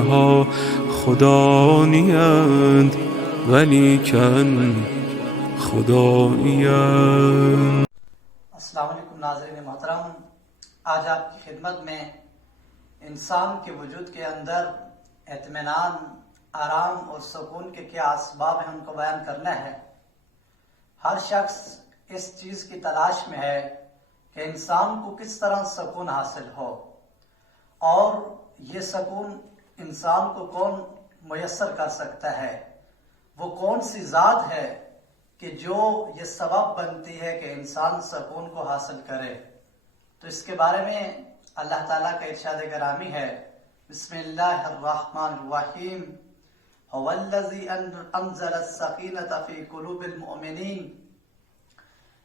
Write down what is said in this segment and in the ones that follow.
اینها خدا نیند ولیکن خدایند. السلام علیکم ناظرین محترم، آج آپ کی خدمت میں انسان کے وجود کے اندر اطمینان، آرام اور سکون کے کیا اسباب ہیں ان کو بیان کرنا ہے۔ ہر شخص اس چیز کی تلاش میں ہے کہ انسان کو کس طرح سکون حاصل ہو، اور یہ سکون انسان کو کون میسر کر سکتا ہے، وہ کون سی ذات ہے کہ جو یہ سبب بنتی ہے کہ انسان سکون کو حاصل کرے۔ تو اس کے بارے میں اللہ تعالیٰ کا ارشاد گرامی ہے، بسم اللہ الرحمن الرحیم، هو الذی انزل السکینۃ فی قلوب المؤمنین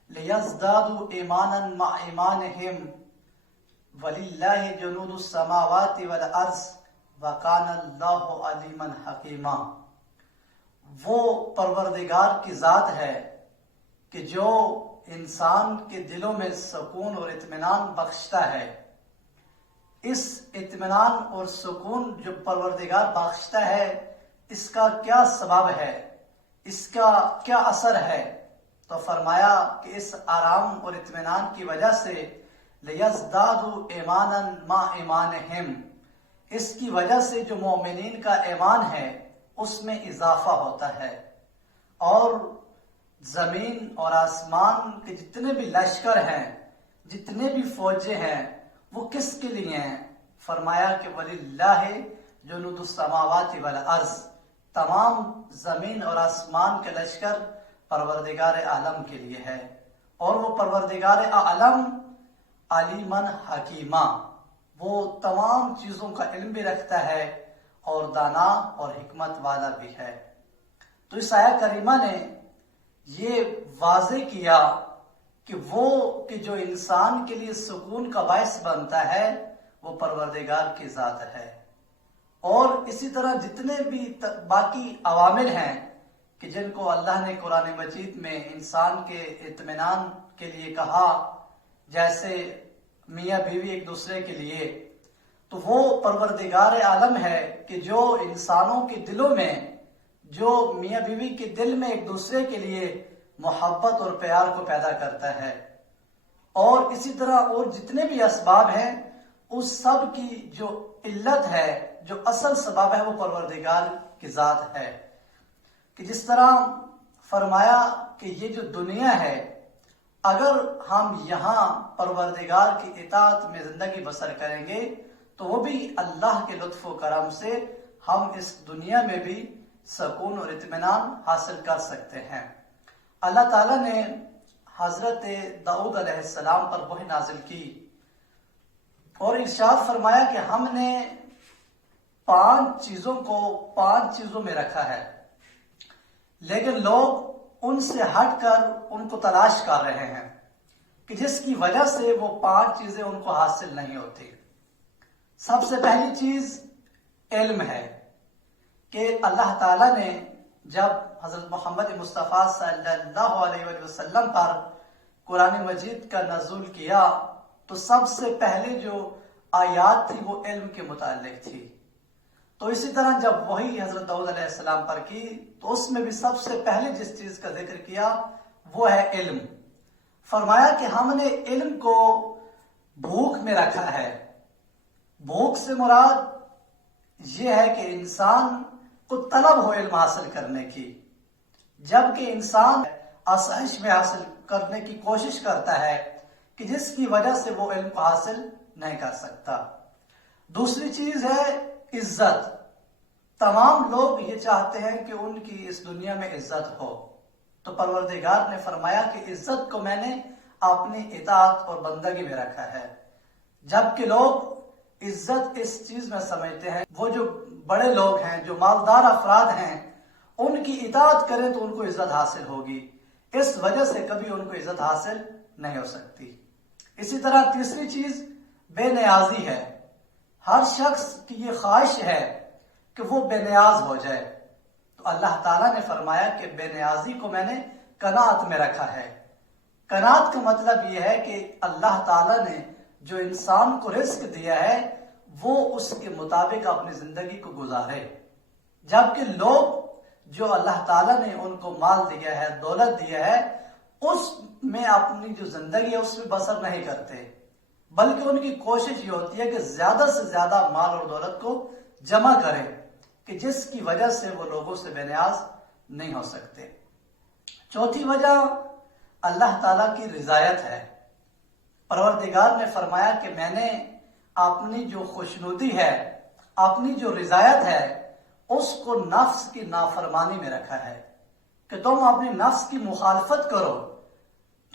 لیزدادوا ایمانا مع ایمانہم وللہ جنود السماوات والارض وکان اللہ علیما حکیما۔ وہ پروردگار کی ذات ہے کہ جو انسان کے دلوں میں سکون اور اطمینان بخشتا ہے۔ اس اطمینان اور سکون جو پروردگار بخشتا ہے، اس کا کیا سبب ہے، اس کا کیا اثر ہے؟ تو فرمایا کہ اس آرام اور اطمینان کی وجہ سے لیزدادوا ایمانا مع ایمانہم، اس کی وجہ سے جو مومنین کا ایمان ہے اس میں اضافہ ہوتا ہے، اور زمین اور آسمان کے جتنے بھی لشکر ہیں، جتنے بھی فوجیں ہیں، وہ کس کے لیے ہیں؟ فرمایا کہ وَلِلَّهِ جُنُودُ السَّمَاوَاتِ وَالْأَرْضِ، تمام زمین اور آسمان کے لشکر پروردگار عالم کے لیے ہے، اور وہ پروردگار عالم علیماً حکیمہ، وہ تمام چیزوں کا علم بھی رکھتا ہے اور دانا اور حکمت والا بھی ہے۔ تو اس آیہ کریمہ نے یہ واضح کیا کہ وہ کہ جو انسان کے لیے سکون کا باعث بنتا ہے وہ پروردگار کی ذات ہے، اور اسی طرح جتنے بھی باقی عوامل ہیں کہ جن کو اللہ نے قرآن مجید میں انسان کے اطمینان کے لیے کہا، جیسے میاں بیوی ایک دوسرے کے لیے، تو وہ پروردگار عالم ہے کہ جو انسانوں کے دلوں میں، جو میاں بیوی کے دل میں ایک دوسرے کے لیے محبت اور پیار کو پیدا کرتا ہے، اور اسی طرح اور جتنے بھی اسباب ہیں اس سب کی جو علت ہے، جو اصل سبب ہے، وہ پروردگار کی ذات ہے۔ کہ جس طرح فرمایا کہ یہ جو دنیا ہے، اگر ہم یہاں پروردگار کی اطاعت میں زندگی بسر کریں گے تو وہ بھی اللہ کے لطف و کرم سے ہم اس دنیا میں بھی سکون اور اطمینان حاصل کر سکتے ہیں۔ اللہ تعالیٰ نے حضرت داؤد علیہ السلام پر وحی نازل کی اور ارشاد فرمایا کہ ہم نے 5 چیزوں کو 5 چیزوں میں رکھا ہے، لیکن لوگ ان سے ہٹ کر ان کو تلاش کر رہے ہیں کہ جس کی وجہ سے وہ 5 چیزیں ان کو حاصل نہیں ہوتی۔ سب سے پہلی چیز علم ہے کہ اللہ تعالیٰ نے جب حضرت محمد مصطفیٰ صلی اللہ علیہ وسلم پر قرآن مجید کا نزول کیا تو سب سے پہلے جو آیات تھی وہ علم کے متعلق تھی۔ تو اسی طرح جب وہی حضرت داؤد علیہ السلام پر کی تو اس میں بھی سب سے پہلے جس چیز کا ذکر کیا وہ ہے علم۔ فرمایا کہ ہم نے علم کو بھوک میں رکھا ہے۔ بھوک سے مراد یہ ہے کہ انسان کو طلب ہو علم حاصل کرنے کی، جبکہ انسان آسائش میں حاصل کرنے کی کوشش کرتا ہے کہ جس کی وجہ سے وہ علم کو حاصل نہیں کر سکتا۔ دوسری چیز ہے عزت۔ تمام لوگ یہ چاہتے ہیں کہ ان کی اس دنیا میں عزت ہو، تو پروردگار نے فرمایا کہ عزت کو میں نے اپنی اطاعت اور بندگی میں رکھا ہے۔ جبکہ لوگ عزت اس چیز میں سمجھتے ہیں وہ جو بڑے لوگ ہیں، جو مالدار افراد ہیں، ان کی اطاعت کریں تو ان کو عزت حاصل ہوگی، اس وجہ سے کبھی ان کو عزت حاصل نہیں ہو سکتی۔ اسی طرح تیسری چیز بے نیازی ہے۔ ہر شخص کی یہ خواہش ہے کہ وہ بے نیاز ہو جائے، تو اللہ تعالیٰ نے فرمایا کہ بے نیازی کو میں نے قناعت میں رکھا ہے۔ قناعت کا مطلب یہ ہے کہ اللہ تعالیٰ نے جو انسان کو رزق دیا ہے وہ اس کے مطابق اپنی زندگی کو گزارے، جبکہ لوگ جو اللہ تعالیٰ نے ان کو مال دیا ہے، دولت دیا ہے، اس میں اپنی جو زندگی ہے اس میں بسر نہیں کرتے، بلکہ ان کی کوشش یہ ہوتی ہے کہ زیادہ سے زیادہ مال اور دولت کو جمع کریں، کہ جس کی وجہ سے وہ لوگوں سے بے نیاز نہیں ہو سکتے۔ چوتھی وجہ اللہ تعالیٰ کی رضایت ہے۔ پروردگار نے فرمایا کہ میں نے اپنی جو خوشنودی ہے، اپنی جو رضایت ہے، اس کو نفس کی نافرمانی میں رکھا ہے، کہ تم اپنی نفس کی مخالفت کرو۔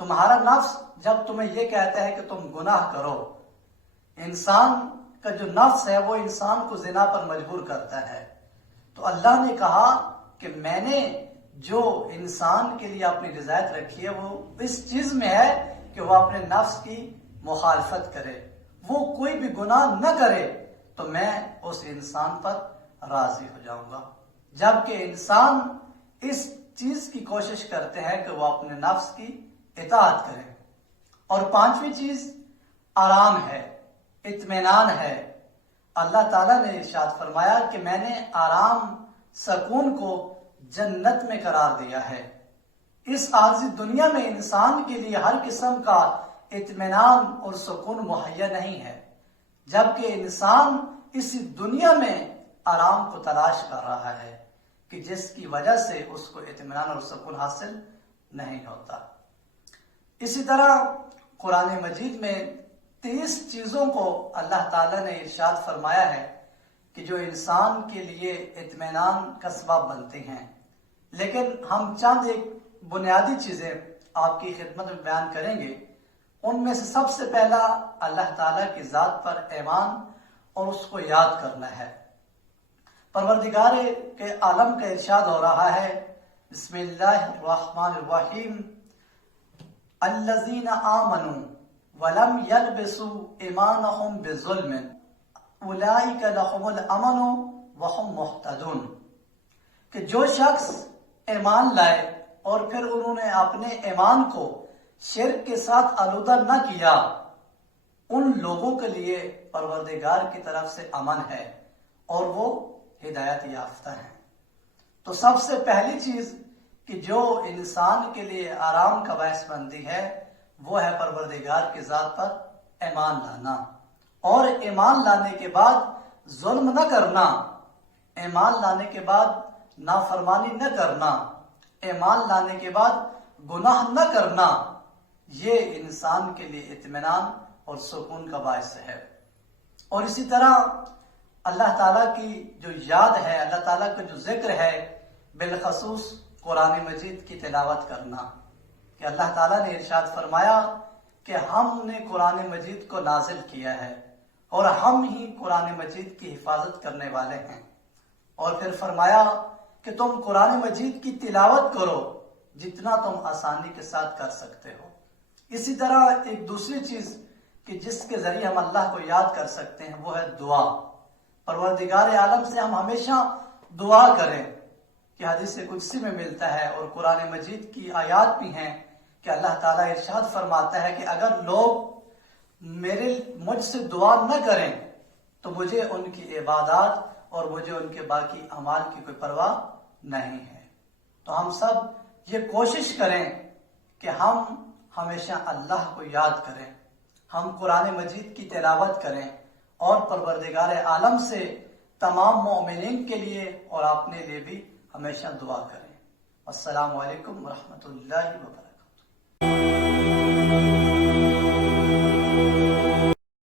تمہارا نفس جب تمہیں یہ کہتا ہے کہ تم گناہ کرو، انسان کا جو نفس ہے وہ انسان کو زنا پر مجبور کرتا ہے، تو اللہ نے کہا کہ میں نے جو انسان کے لیے اپنی رضایت رکھی ہے وہ اس چیز میں ہے کہ وہ اپنے نفس کی مخالفت کرے، وہ کوئی بھی گناہ نہ کرے تو میں اس انسان پر راضی ہو جاؤں گا۔ جبکہ انسان اس چیز کی کوشش کرتے ہیں کہ وہ اپنے نفس کی اطاعت کرے۔ اور پانچویں چیز آرام ہے، اطمینان ہے۔ اللہ تعالیٰ نے ارشاد فرمایا کہ میں نے آرام، سکون کو جنت میں قرار دیا ہے۔ اس عارضی دنیا میں انسان کے لیے ہر قسم کا اطمینان اور سکون مہیا نہیں ہے، جبکہ انسان اسی دنیا میں آرام کو تلاش کر رہا ہے، کہ جس کی وجہ سے اس کو اطمینان اور سکون حاصل نہیں ہوتا۔ اسی طرح قرآن مجید میں 30 چیزوں کو اللہ تعالیٰ نے ارشاد فرمایا ہے کہ جو انسان کے لیے اطمینان کا سبب بنتے ہیں، لیکن ہم چند ایک بنیادی چیزیں آپ کی خدمت میں بیان کریں گے۔ ان میں سے سب سے پہلا اللہ تعالیٰ کی ذات پر ایمان اور اس کو یاد کرنا ہے۔ پروردگار کے عالم کا ارشاد ہو رہا ہے، بسم اللہ الرحمن الرحیم، الذین آمنوا ولم یلبسوا ایمانہم بظلم اولئک لہم الامن وہم مہتدون، کہ جو شخص ایمان لائے اور پھر انہوں نے اپنے ایمان کو شرک کے ساتھ آلودہ نہ کیا، ان لوگوں کے لیے پروردگار کی طرف سے امن ہے اور وہ ہدایت یافتہ ہیں۔ تو سب سے پہلی چیز کہ جو انسان کے لیے آرام کا باعث بنتی ہے وہ ہے پروردگار کی ذات پر ایمان لانا، اور ایمان لانے کے بعد ظلم نہ کرنا، ایمان لانے کے بعد نافرمانی نہ کرنا، ایمان لانے کے بعد گناہ نہ کرنا، یہ انسان کے لیے اطمینان اور سکون کا باعث ہے۔ اور اسی طرح اللہ تعالیٰ کی جو یاد ہے، اللہ تعالیٰ کا جو ذکر ہے، بالخصوص قرآن مجید کی تلاوت کرنا، کہ اللہ تعالیٰ نے ارشاد فرمایا کہ ہم نے قرآن مجید کو نازل کیا ہے اور ہم ہی قرآن مجید کی حفاظت کرنے والے ہیں، اور پھر فرمایا کہ تم قرآن مجید کی تلاوت کرو جتنا تم آسانی کے ساتھ کر سکتے ہو۔ اسی طرح ایک دوسری چیز کہ جس کے ذریعے ہم اللہ کو یاد کر سکتے ہیں وہ ہے دعا۔ پروردگار عالم سے ہم ہمیشہ دعا کریں، کہ حدیث قدسی میں ملتا ہے اور قرآن مجید کی آیات بھی ہیں کہ اللہ تعالیٰ ارشاد فرماتا ہے کہ اگر لوگ مجھ سے دعا نہ کریں تو مجھے ان کی عبادات اور مجھے ان کے باقی اعمال کی کوئی پرواہ نہیں ہے۔ تو ہم سب یہ کوشش کریں کہ ہم ہمیشہ اللہ کو یاد کریں، ہم قرآن مجید کی تلاوت کریں اور پروردگار عالم سے تمام مومنین کے لیے اور اپنے لیے بھی ہمیشہ دعا کریں۔ السلام علیکم ورحمۃ اللہ وبرکاتہ۔